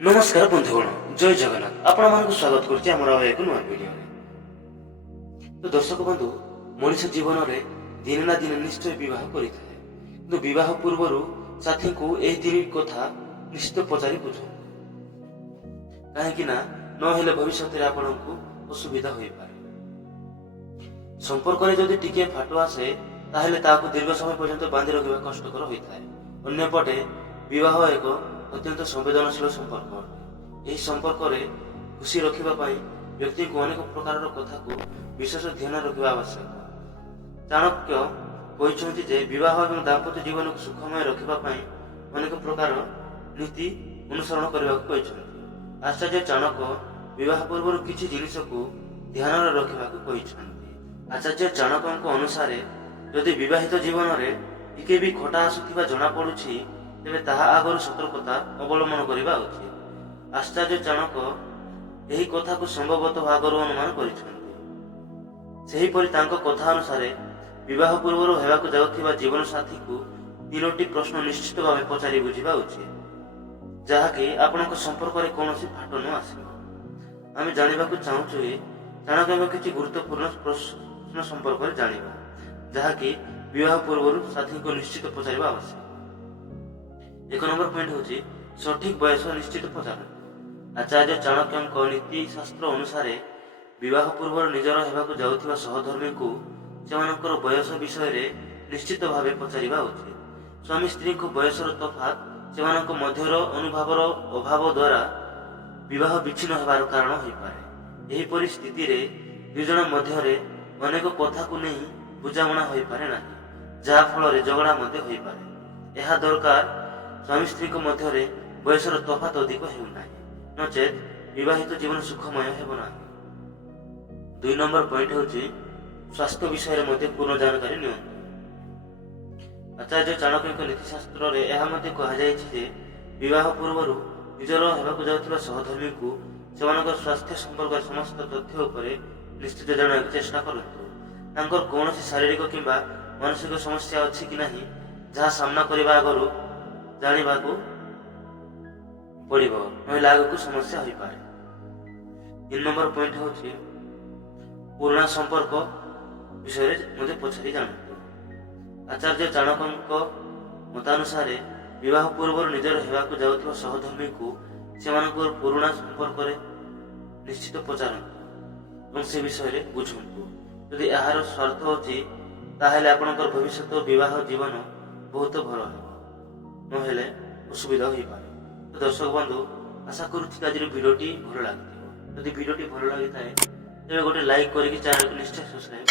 नमस्कार बंधुगण, जय जगन्नाथ। आपण मानक स्वागत करछि हमर एक नुआ वीडियो रे। तो दर्शक बंधु, मनुष्य जीवन रे दिन ना दिन निश्चय विवाह करिଥାଏ, किंतु विवाह पूर्वरु साथी को एही दिन कथा निश्चित पचारि बुझ, काहेकि ना न हेले भविष्य रे आपनकु असुविधा होई पारे। संपर्क रे जदि टिके फाटो आसे ताहेले ताकु दीर्घ समय पर्यंत बांधि रखिबा कष्टकर होइଥାଏ। अन्यपटे विवाह एक अत्यंत संवेदनशील संपर्क अटे। यही संपर्क रे खुशी रखिबा पाई व्यक्ति को अनेक प्रकार कथा को विशेष ध्यान रखिबा आवश्यक। चाणक्य कहते जे विवाह और दाम्पत्य जीवन को सुखमय रखिबा पाई अनेक प्रकार नीति अनुसरण करने को कहते। आचार्य चाणक्य विवाह पूर्व किसी जिनिस को ध्यान रखा कहते। आचार्य चाणक्य अनुसार यदि विवाहित जीवन में टिके भी खटा आसुवा जना पड़ुछि तेबे ताहा आगरु सतर्कता अवलंबन करने उचित। आचार्य चाणक्य यही कथा को संभवतः आगरु अनुमान करिसेहिपरि तांको कथा अनुसार विवाह पूर्व हेबाकु जाउथिबा जीवन साथी को तीनोटी प्रश्न निश्चित भाव पचारि बुझिबा उचित, जहाँकि आपनक संपर्क रे कोनोसी फाट न आसिबो। आमे जानिबाकु चाहूछु चाणक्य किछि गुरुत्वपूर्ण प्रश्न संपर्क रे जानिबा, जहाँकि विवाह पूर्व साथी को निश्चित पचारिबा आवश्यक। एक नंबर पॉइंट होची सठिक बयस निश्चित पचार। आचार्य चाणक्य नीति शास्त्र अनुसार विवाह पूर्व निजर हेबाकु जाउथिबा सहधर्मी को सेमानकर बयस विषय रे निश्चित भावे पचारिबा उचित। स्वामी स्त्री को बयसर तफात सेमानक मध्यर अनुभवर अभाव द्वारा विवाह विच्छिन्न हेबार कारण होई पारे। एही परिस्थिति रे दुई जन मध्यरे अनेक कथा को नहीं बुझामणा होई पारे नाही, जहा फल रे झगड़ा मध्य होई पारे। एहा दरकार स्वामी स्त्री को मध्यरे बयसर तफात अधिक हेउ नाही, नचेत विवाहित जीवन सुखमय हेब नाही। दुई नंबर पॉइंट होची स्वास्थ्य विषय रे मध्य पूर्ण जानकारी नियंतु। आचार्य चाणक्य नीतिशास्त्र रे एहा मध्य कहा जायछि जे विवाह पूर्वरु निजर हेबाकु जाउथिबा सहधर्मी को सेमानकर स्वास्थ्य संपर्क समस्त तथ्य उपरे निश्चित जाणबाक चेष्टा करंतु। तांकर कोनोसी शारीरिक किंबा मानसिक समस्या अछि कि नाही जहा सामना करबा आगरु जानिबाकु पड़िबो, नहेले आगकु समस्या होई पारे। 3 नंबर पॉइंट होछि पुराना संपर्क विषय रे मते पछारी जानतु। आचार्य चाणक्य मतानुसार विवाह पूर्व निजर हेबाकु जाउथिबा सहधर्मी को सेमानकर पुराना संपर्क रे निश्चित पचारंतु और से विषय रे बुझंतु। यदि आहार स्वार्थ अछि ताहेले आपनकर भविष्य विवाह जीवन बहुत भल हेबो, नहेले असुविधा होई पारे। तो दर्शक बंधु, आशा करूछि आज वीडियोटी भल लागिथिबो। यदि वीडियोटी भल लागिथाय तेबे गोटे लाइक करिकि चैनल को निश्चय सब्सक्राइब